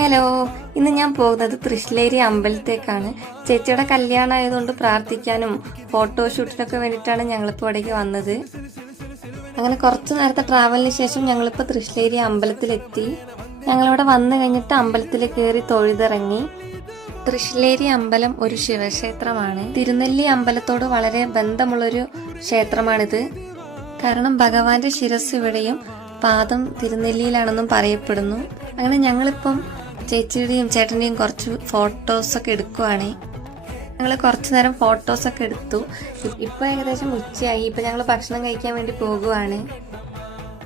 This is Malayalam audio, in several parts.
ഹലോ, ഇന്ന് ഞാൻ പോകുന്നത് തൃശ്ശിലേരി അമ്പലത്തേക്കാണ്. ചേച്ചിയുടെ കല്യാണം ആയതുകൊണ്ട് പ്രാർത്ഥിക്കാനും ഫോട്ടോഷൂട്ടിനൊക്കെ വേണ്ടിയിട്ടാണ് ഞങ്ങളിപ്പോൾ ഇവിടേക്ക് വന്നത്. അങ്ങനെ കുറച്ചു നേരത്തെ ട്രാവലിന് ശേഷം ഞങ്ങളിപ്പോൾ തൃശ്ശിലേരി അമ്പലത്തിലെത്തി. ഞങ്ങളിവിടെ വന്നു കഴിഞ്ഞിട്ട് അമ്പലത്തിൽ കയറി തൊഴുതിറങ്ങി. തൃശ്ശിലേരി അമ്പലം ഒരു ശിവക്ഷേത്രമാണ്. തിരുനെല്ലി അമ്പലത്തോട് വളരെ ബന്ധമുള്ളൊരു ക്ഷേത്രമാണിത്. കാരണം ഭഗവാന്റെ ശിരസ് ഇവിടെയും പാദം തിരുനെല്ലിയിലാണെന്നും പറയപ്പെടുന്നു. അങ്ങനെ ഞങ്ങളിപ്പം ചേച്ചിയുടെയും ചേട്ടന്റെയും കുറച്ച് ഫോട്ടോസൊക്കെ എടുക്കുവാണ്. ഞങ്ങൾ കുറച്ചു നേരം ഫോട്ടോസൊക്കെ എടുത്തു. ഇപ്പൊ ഏകദേശം ഉച്ചയായി. ഇപ്പൊ ഞങ്ങൾ ഭക്ഷണം കഴിക്കാൻ വേണ്ടി പോകുവാണ്.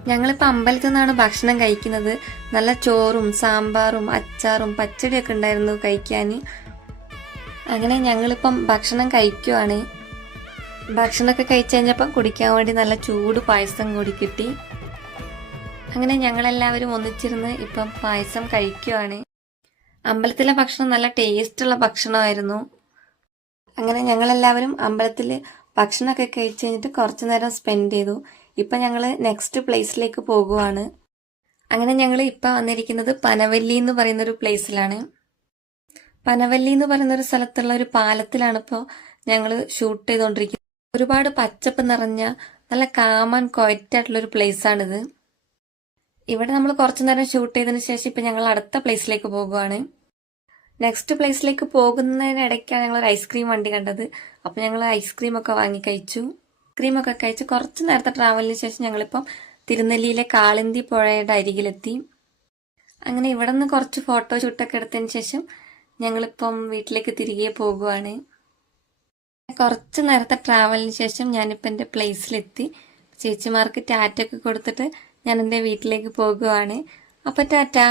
ഞങ്ങളിപ്പോ അമ്പലത്തിൽ നിന്നാണ് ഭക്ഷണം കഴിക്കുന്നത്. നല്ല ചോറും സാമ്പാറും അച്ചാറും പച്ചടിയൊക്കെ ഉണ്ടായിരുന്നു കഴിക്കാൻ. അങ്ങനെ ഞങ്ങളിപ്പം ഭക്ഷണം കഴിക്കുവാണ്. ഭക്ഷണമൊക്കെ കഴിച്ചു കഴിഞ്ഞപ്പം കുടിക്കാൻ വേണ്ടി നല്ല ചൂട് പായസം കൂടി കിട്ടി. അങ്ങനെ ഞങ്ങളെല്ലാവരും ഒന്നിച്ചിരുന്ന് ഇപ്പം പായസം കഴിക്കുവാണ്. അമ്പലത്തിലെ ഭക്ഷണം നല്ല ടേസ്റ്റുള്ള ഭക്ഷണമായിരുന്നു. അങ്ങനെ ഞങ്ങളെല്ലാവരും അമ്പലത്തിൽ ഭക്ഷണമൊക്കെ കഴിച്ചു കഴിഞ്ഞിട്ട് കുറച്ചു നേരം സ്പെൻഡ് ചെയ്തു. ഇപ്പം ഞങ്ങൾ നെക്സ്റ്റ് പ്ലേസിലേക്ക് പോകുവാണ്. അങ്ങനെ ഞങ്ങൾ ഇപ്പം വന്നിരിക്കുന്നത് പനവല്ലി എന്ന് പറയുന്നൊരു പ്ലേസിലാണ്. പനവല്ലി എന്ന് പറയുന്നൊരു സ്ഥലത്തുള്ള ഒരു പാലത്തിലാണ് ഇപ്പോൾ ഞങ്ങൾ ഷൂട്ട് ചെയ്തുകൊണ്ടിരിക്കുന്നത്. ഒരുപാട് പച്ചപ്പ് നിറഞ്ഞ നല്ല കാമൻ ക്വയറ്റായിട്ടുള്ളൊരു പ്ലേസാണിത്. ഇവിടെ നമ്മൾ കുറച്ചു നേരം ഷൂട്ട് ചെയ്തതിന് ശേഷം ഇപ്പം ഞങ്ങൾ അടുത്ത പ്ലേസിലേക്ക് പോകുവാണ്. നെക്സ്റ്റ് പ്ലേസിലേക്ക് പോകുന്നതിനിടയ്ക്കാണ് ഞങ്ങൾ ഒരു ഐസ്ക്രീം വണ്ടി കണ്ടത്. അപ്പം ഞങ്ങൾ ഐസ്ക്രീമൊക്കെ വാങ്ങി കഴിച്ചു. ഐസ്ക്രീമൊക്കെ കഴിച്ച് കുറച്ച് നേരത്തെ ട്രാവലിന് ശേഷം ഞങ്ങളിപ്പം തിരുനെല്ലിയിലെ കാളിന്തി പുഴയുടെ അരികിലെത്തി. അങ്ങനെ ഇവിടെ നിന്ന് കുറച്ച് ഫോട്ടോ ഷൂട്ടൊക്കെ എടുത്തതിന് ശേഷം ഞങ്ങളിപ്പം വീട്ടിലേക്ക് തിരികെ പോകുവാണ്. കുറച്ച് നേരത്തെ ട്രാവലിന് ശേഷം ഞാനിപ്പോൾ എൻ്റെ പ്ലേസിലെത്തി. ചേച്ചിമാർക്ക് ടാറ്റൊക്കെ കൊടുത്തിട്ട് ഞാൻ എൻ്റെ വീട്ടിലേക്ക് പോകുവാണ്. അപ്പം ടാറ്റാ.